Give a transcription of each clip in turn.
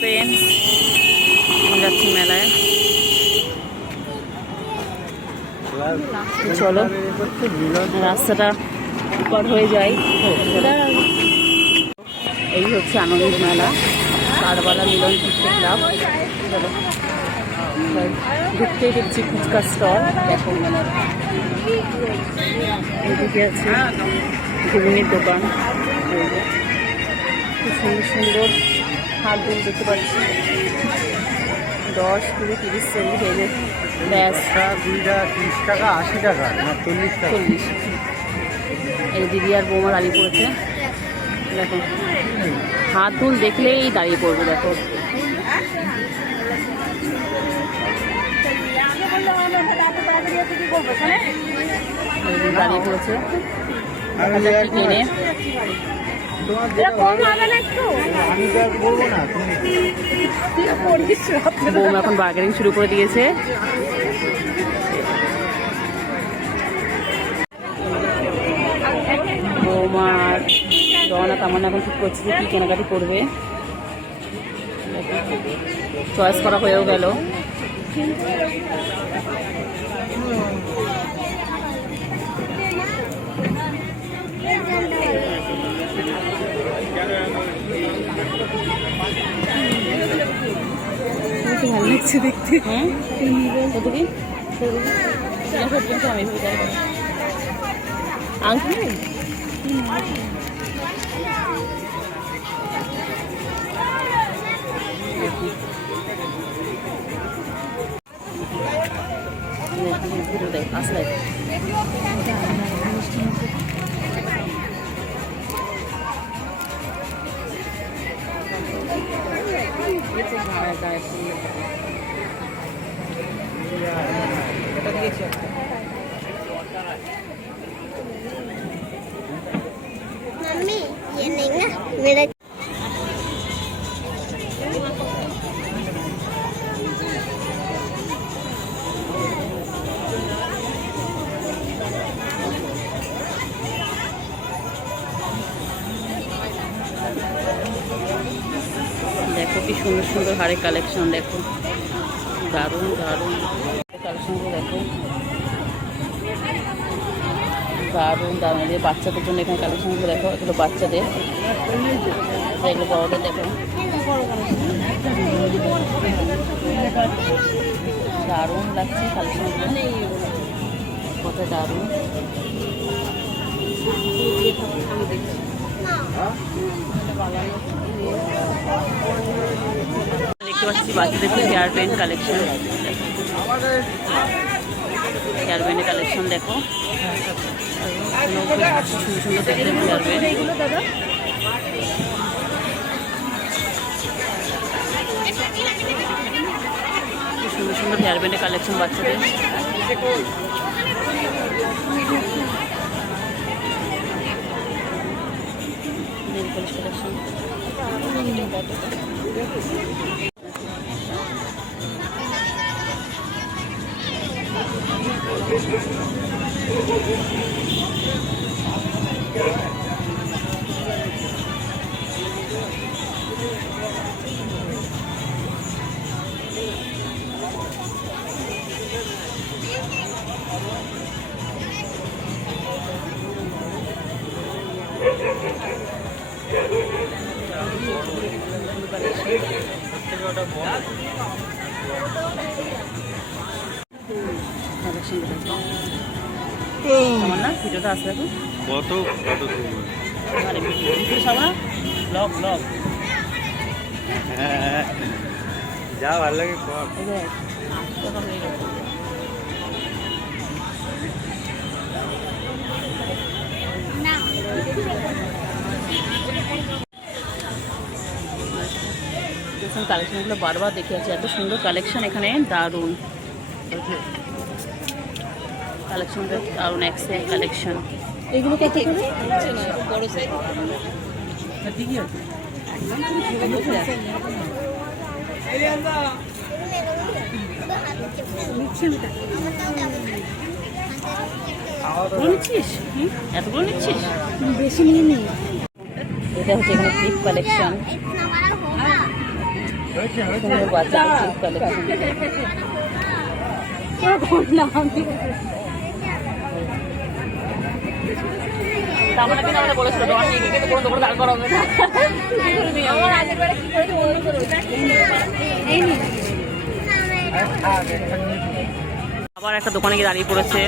Friends যাচ্ছি মেলায়। চলো, রাস্তাটা পার হয়ে যায় এই হচ্ছে আনন্দ মেলা কারবালা মিলন তীর্থ ক্লাব। চলো ঢুকতেই দেখছি ফুচকা স্টল। এদিকে আছে ঘুগনির দোকান। খুব সুন্দর সুন্দর হাত দুল দেখতে পাচ্ছি। দশ কুড়ি তিরিশ চল্লিশ এই যে ব্যাস। তিরিশ টাকা আশি টাকা না চল্লিশ চল্লিশ। এই দিদি আর বৌমা দাঁড়িয়ে পড়েছে। দেখো। হাত দুল দেখলেই দাঁড়িয়ে পড়বে দেখো। দাঁড়িয়ে পড়েছে। কিনে। বৌমা এখন বার্গেনিং শুরু করে দিয়েছে। বৌমার রওনা তামান্না এখন ঠিক করছে যে কী কেনাকাটি করবে। চয়েস করা হয়েও গেল। 저 देखते हैं 어떻게? 그냥 그런 사람이 보자 안 그래? 그래, 아스레. 이렇게 가야 돼. मेरा দেখো কি সুন্দর সুন্দর হারের কালেকশন দেখো। দারুণ দারুণ। কালেকশনগুলো দেখো। দারুণ দারুণ যে বাচ্চাদের জন্য এখানে কালেকশনগুলো দেখো এগুলো বাচ্চাদের। বড়দের দেখো দারুণ লাগছে কালেকশনগুলো কত দারুণ। দেখতে পাচ্ছি বাচ্চাদের হেয়ার ব্যান্ড কালেকশন হেয়ার ব্যান্ডের কালেকশন দেখো। সুন্দর সুন্দর হেয়ার ব্যান্ডের কালেকশন বাচ্চাদের কালেকশন কালেকশন আমার না? ভিডিওটা এখন? কত কত ব্লগ ব্লগ হ্যাঁ যা ভালো লাগে কর। কালেকশনগুলো বারবার দেখে আছি এত সুন্দর কালেকশন এখানে দারুণ। কালেকশনটা দারুণ এক্সেল কালেকশন এগুলো কত করে ঠিকই আছে নিচ্ছিস এতগুলো নিচ্ছিস? বেশি নিয়ে নিই। এটা হচ্ছে এখানে ক্লিপ কালেকশন কালেকশন তারপরে কিনা আমাদের বলেছিল ডন নিয়ে গিয়ে কোনো দোকানে দাঁড় করা হবে না। আমার আগের বারে কি করেছে অন্য করে আবার একটা দোকানে গিয়ে দাঁড়িয়ে পড়েছে।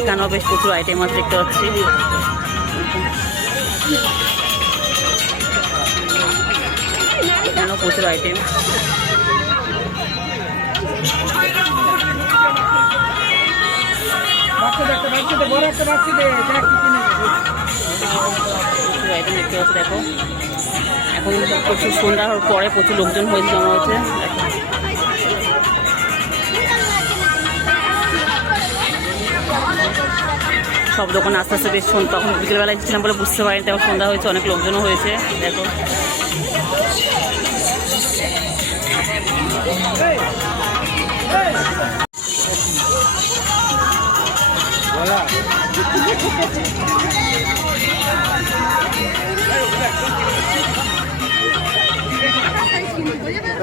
এখানেও বেশ প্রচুর আইটেম আছে দেখতে পাচ্ছি। এখানেও প্রচুর আইটেম দেখো এখন প্রচুর সন্ধ্যার পরে প্রচুর লোকজন হয়েছে জমা হচ্ছে সব দোকানে আস্তে আস্তে বেশ তখন বিকেলবেলায় ছিলাম বলে বুঝতে পারিনি তখন সন্ধ্যা হয়েছে, অনেক লোকজনও হয়েছে, দেখো।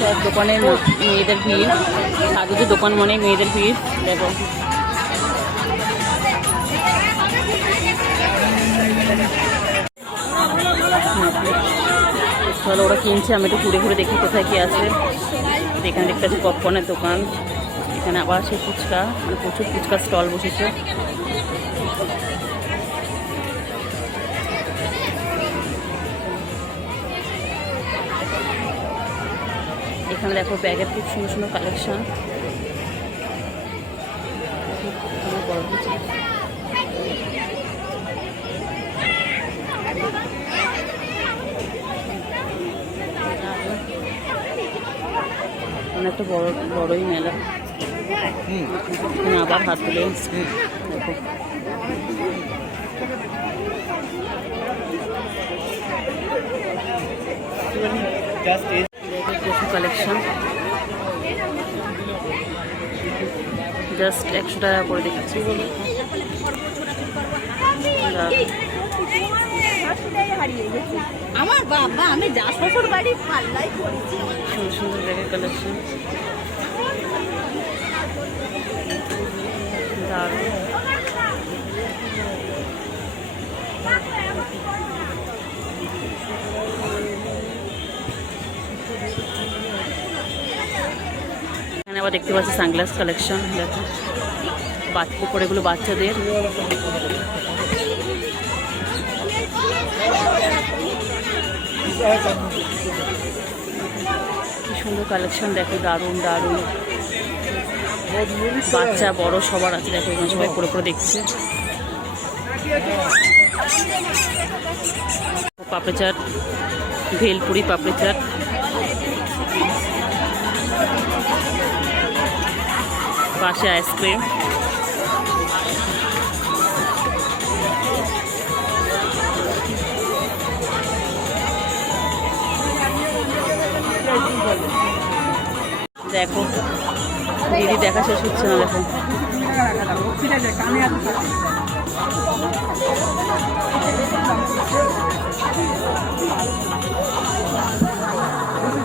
সব দোকানে মেয়েদের ভিড়। সাধুদের দোকান মানে মেয়েদের ভিড়। দেখো। চলো, ওরা কিনছে। আমি একটু ঘুরে ঘুরে দেখি কোথায় কি আছে। এখানে দেখতে পাচ্ছি পপকর্নের দোকান। এখানে আবার সেই ফুচকা। মানে প্রচুর ফুচকা স্টল বসেছে। এখানে দেখো ব্যাগের খুব সুন্দর সুন্দর কালেকশন অনেকটা বড়, বড়ই মেলা। আবার হাত তুলে দেখো। প্রচুর কালেকশন জাস্ট একশো টাকা করে দেখেছি আমার বাবা আমি যা শ্বশুর বাড়ি পাল্লাই করেছি সুন্দর সুন্দর ব্যাগের কালেকশন দারুণ। আবার দেখতে পাচ্ছি সানগ্লাস কালেকশন, দেখো। বাচ্চা করে এগুলো বাচ্চাদের। কি সুন্দর কালেকশন, দেখো, দারুণ দারুণ। বাচ্চা, বড় সবার আছে, দেখো, এখানে সবাই পরে পরে দেখছে। পাপড়ি চাট, ভেলপুরি পাপড়ি চাট। পাশে আইসক্রিম। দেখো, দিদি দেখা শেষ হচ্ছে না দেখো। ঠিক আছে কানে আছে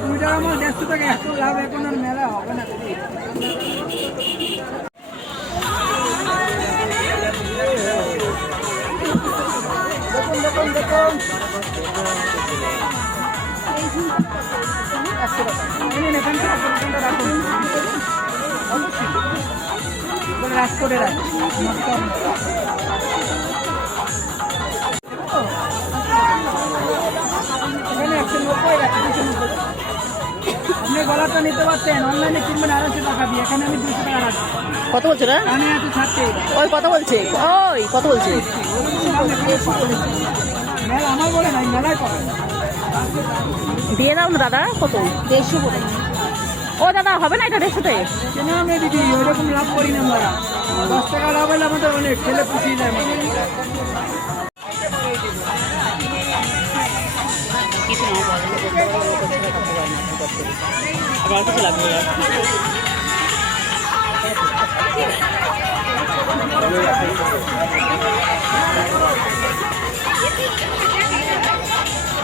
দুই টাকা আমার দেড়শো টাকা, এত লাভ, এখন আর মেলা হবে না। রাখি আপনি গলাটা নিতে পারতেন অনলাইনে কিনবেন আড়াইশো টাকা দিয়ে এখানে আমি দুশো টাকা রাখছি কত বলছে না? কানে আছে ছাড়তে ওই কত বলছে। ওই কত বলছে। আমার বলে নাই, মেলায় পাবেন দিয়ে দাও না দাদা? কত? দেড়শো করে। ও দাদা হবে না এটা দেড়শোতে? কেন আমরা দিদি ওইরকম লাভ করি না আমরা। দশ টাকা লাভ হলে আমাদের অনেক ছেলে পুষিয়ে কিছু না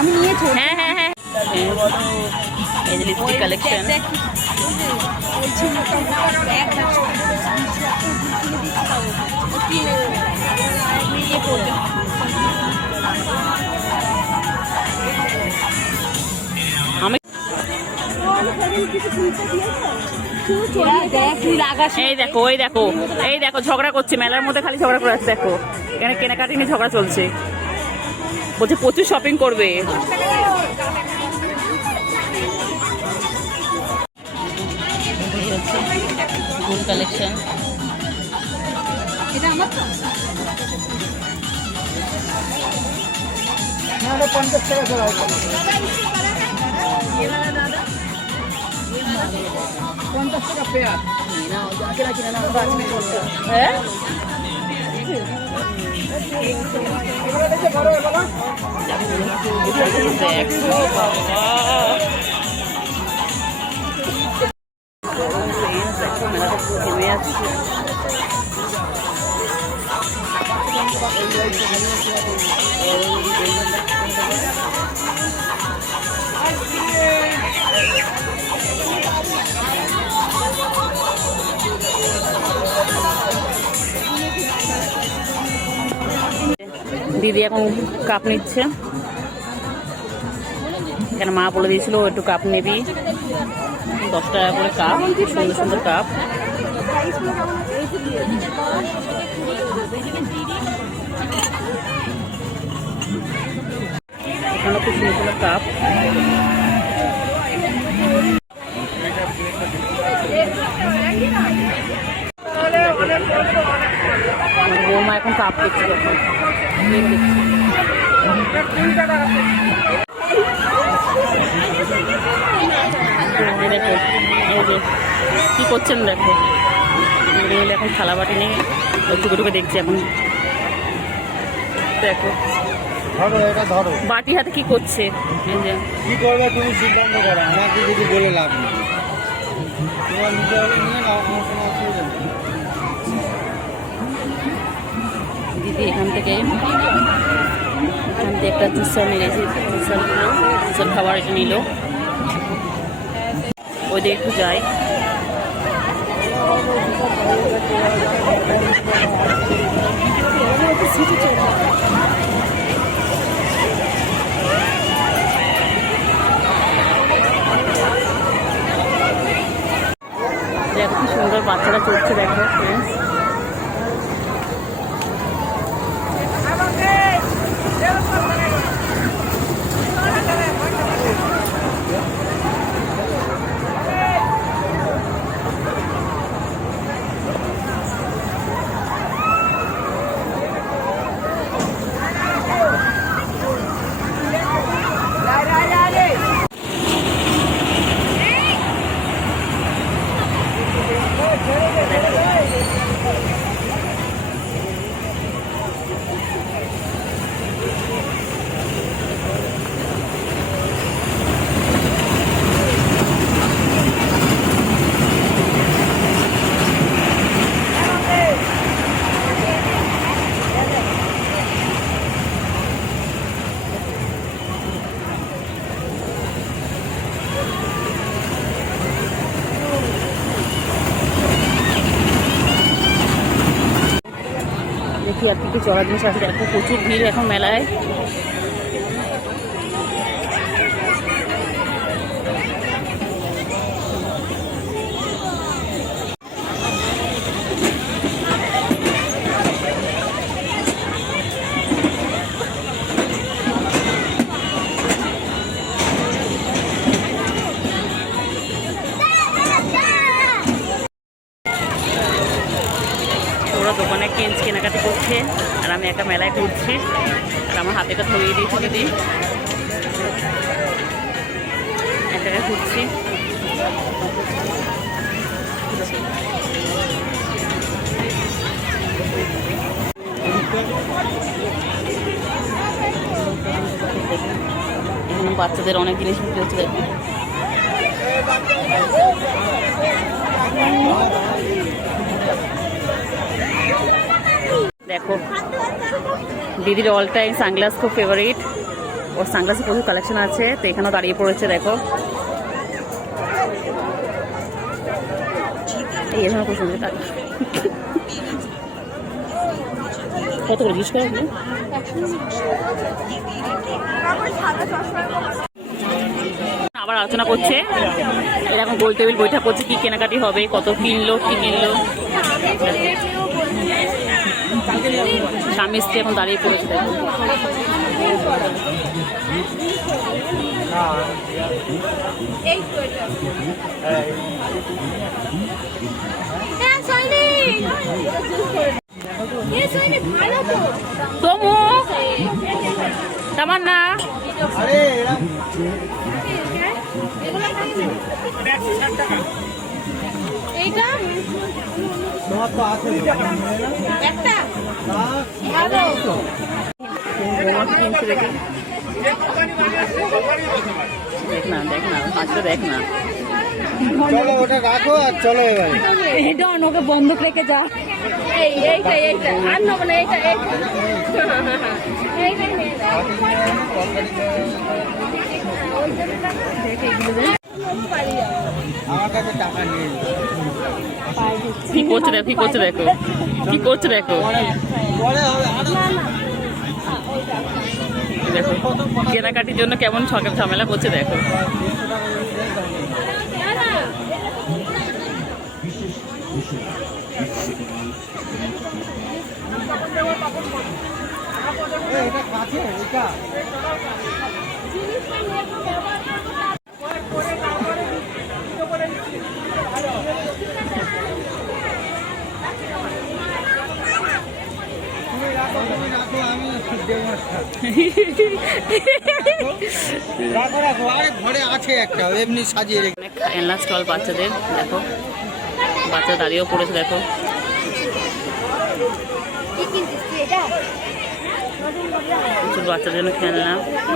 আমি নিয়েছি হ্যাঁ হ্যাঁ হ্যাঁ। এই যে লিপস্টিক কালেকশন আমি এই দেখো এই দেখো। এই দেখো ঝগড়া করছে মেলার মধ্যে খালি ঝগড়া করে আছে দেখো। এখানে কেনাকাটি নিয়ে ঝগড়া চলছে। বলছে প্রচুর শপিং করবে। ফুল কালেকশন এটা আমার তো। পঞ্চাশ টাকা পঞ্চাশ টাকা পেয়ার হ্যাঁ? দেখো বাবা কাপ নিচ্ছে। এখানে মা বলে দিয়েছিল একটু কাপ নিবি। দশ টাকা করে কাপ, সুন্দর সুন্দর কাপ। এখানে খুব সুন্দর সুন্দর কাপ। বৌমা এখন কাপ যখন এই দেখো এই যে কি করছেন দেখো। মিলে এখন থালা বাটি নিয়ে টুকে টুকে দেখছি এখন। দেখো। বাটি হাতে কি করছে? কি করবে তুমি সিদ্ধান্ত করো আমাকে যদি বলে লাভ নেই। তোমার নিজে হবে নিয়ে নাও আমার কোনো অসুবিধা নেই। দিদি এখান থেকে এখান থেকে একটা জুসার নিয়েছে জুসার জুসার খাবার এটা নিল। ওই দিকে একটু যাই। দেখো কি সুন্দর বাচ্চারা চড়ছে দেখো friends। আর কি কি চড়া জিনিস আছে দেখো প্রচুর ভিড় এখন মেলায় বাচ্চাদের অনেক জিনিস বিক্রি হচ্ছে, দেখো। দিদির অল টাইম সানগ্লাস খুব ফেভারিট ওর সানগ্লাসে প্রচুর কালেকশন আছে, তো এখানেও দাঁড়িয়ে পড়েছে, দেখো। এই এখানে খুব সুন্দর কত করে? জিজ্ঞেস করে? আবার আলোচনা করছে। এরকম গোল টেবিল বৈঠক করছে কি কেনাকাটি হবে কত কিনলো কি কিনলো স্বামী স্ত্রী এখন দাঁড়িয়ে পড়েছে। দেখো। তমু তামান্না। এইটা? একটা? দেখি না দেখ না পাঁচটা দেখ না চলো ওটা রাখো আর চলো এবার। এইটা ওকে বন্ধক রেখে যা কি করছে করছে কি করছে দেখো? কেনাকাটির জন্য কেমন ঝামেলা করছে দেখো। এই, এটা? ঘরে আছে একটা এমনি সাজিয়ে রেখে খেলনা স্টল বাচ্চাদের দেখো। বাচ্চা দাঁড়িয়েও পড়েছে দেখো কি কিনছিস তুই এটা প্রচুর বাচ্চাদের জন্য খেলনা।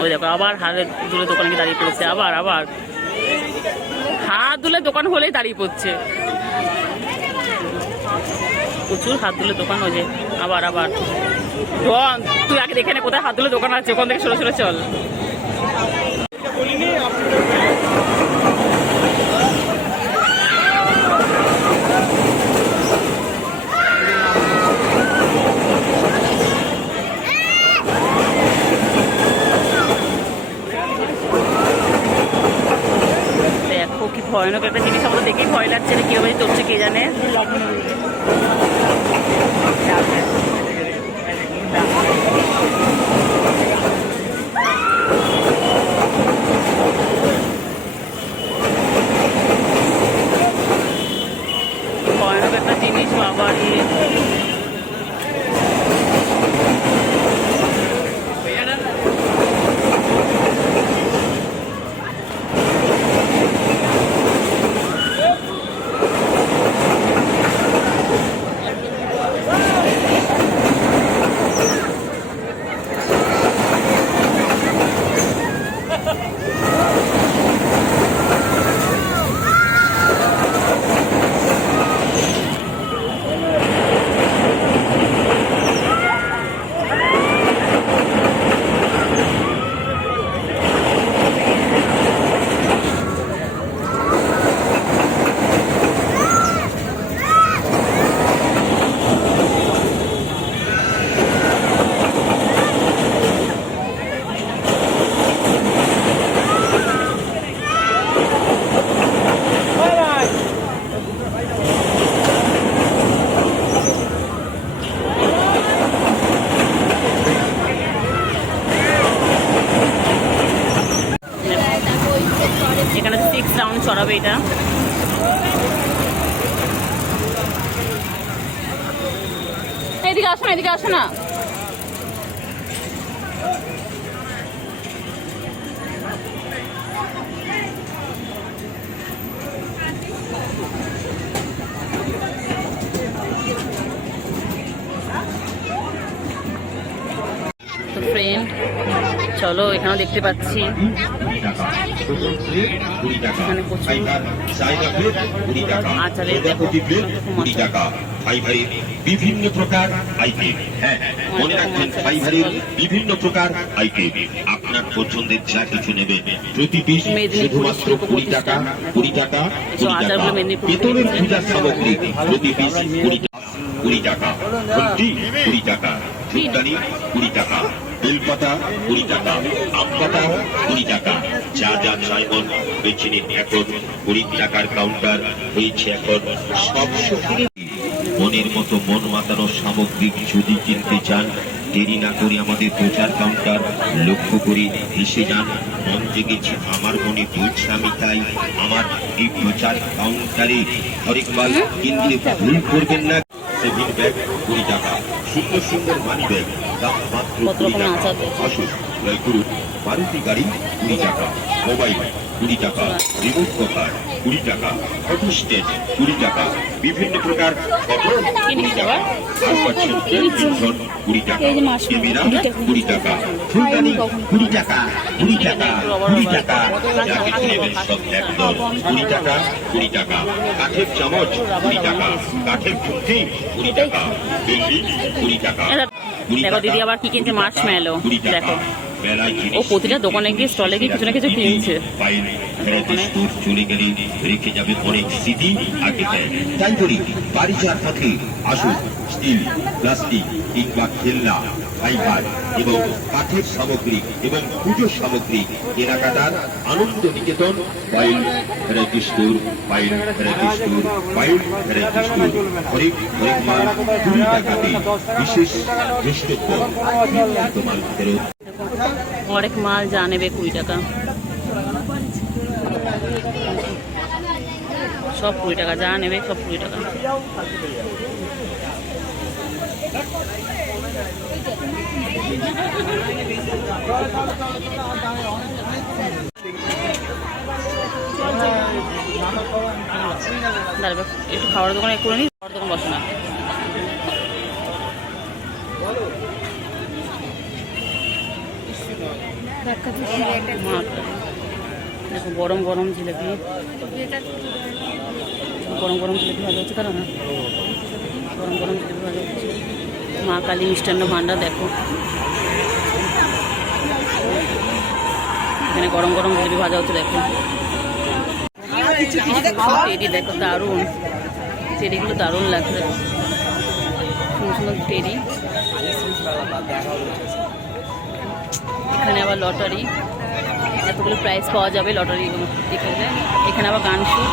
ওই দেখো, আবার হাতে দুলে দোকানে দাঁড়িয়ে পড়েছে, আবার আবার। হাত দুলে দোকান হলেই দাঁড়িয়ে পড়ছে। প্রচুর হাত দুলে দোকান ওই যে, আবার আবার। তুই আগে দেখে নে কোথায় হাত দুলে দোকান আছে, ওখান থেকে সরে সরে চল দেখো কি ভয়ানক একটা জিনিস আমাদের দেখেই ভয় লাগছে না কীভাবে চলছে কে জানে ভয়ানক একটা জিনিস বাবা রে এটা। এদিকে আসো না এদিকে আসো না। তো ফ্রেন্ড চলো এখানেও দেখতে পাচ্ছি। এখানে ফাইবারের বিভিন্ন প্রকার আইটেম। হ্যাঁ মনে রাখবেন ফাইবারের বিভিন্ন প্রকার আইটেম। আপনার পছন্দের যা কিছু নেবেন প্রতি পিস শুধুমাত্র কুড়ি টাকা কুড়ি টাকা কুড়ি টাকা। পেতলের পূজার সামগ্রী প্রতি পিস কুড়ি কুড়ি টাকা ঘন্টি কুড়ি টাকা ফুলদানি কুড়ি টাকা বেলপাতা কুড়ি টাকা আম পাতা কুড়ি টাকা। যা যা চাইমন বেছে নিন এখন। কুড়ি টাকার কাউন্টার হয়েছে এখন। সব মনের মতো মন মাতানো সামগ্রী যদি কিনতে চান দেরি না করে আমাদের প্রচার কাউন্টার লক্ষ্য করে এসে যান। মন জেগেছে আমার মনে বলছে আমি তাই। আমার এই প্রচার কাউন্টারে হরেকবার কিনতে ভুল করবেন না সেভিং ব্যাগ কুড়ি টাকা। সুন্দর সুন্দর মানি ব্যাগ দাম মাত্র কুড়ি টাকা। আসুন ক্রয় করুন মারুতি গাড়ি কুড়ি টাকা। মোবাইল কুড়ি টাকা। রিমোট কভার কুড়ি টাকা ফটো স্টেট কুড়ি টাকা বিভিন্ন প্রকার ফটো কুড়ি টাকা কুড়ি টাকা ক্যামেরা কুড়ি টাকা। কুড়ি টাকা ফুলদানি কুড়ি টাকা কুড়ি টাকা কুড়ি টাকা যা কিছু নেবেন সব একদম কুড়ি টাকা কুড়ি টাকা কাঠের চামচ কুড়ি টাকা কাঠের খুঁটি কুড়ি টাকা বেলনি কুড়ি টাকা দেখো দিদি আবার কি কিনছে, মাছ মেলো। দেখো। ও প্রতিটা দোকানে গিয়ে স্টলে গিয়ে কিছু না কিছু কিনছে পুজোর সামগ্রী আনন্দ নিকেতন টাকাতে বিশেষ ফেরত অনেক মাল যা নেবে কুড়ি টাকা। সব কুড়ি টাকা, যা নেবে সব কুড়ি টাকা। একটু খাবার দোকানে করে নি খাবার দোকান বসে না। দেখো, গরম গরম জিলেপি। গরম গরম জিলেপি ভালো হচ্ছে তারা না? গরম গরম জিলেপি ভালো হচ্ছে। মা কালী মিষ্টান্ন ভাণ্ডার, দেখো। এখানে গরম গরম জিলেপি ভাজা হচ্ছে, দেখো। টেরি দেখো, দারুণ। টেরিগুলো দারুণ লাগছে। সুন্দর সুন্দর টেরি এখানে আবার লটারি। এতগুলো প্রাইজ পাওয়া যাবে লটারি এখানে। এখানে আবার গান শুট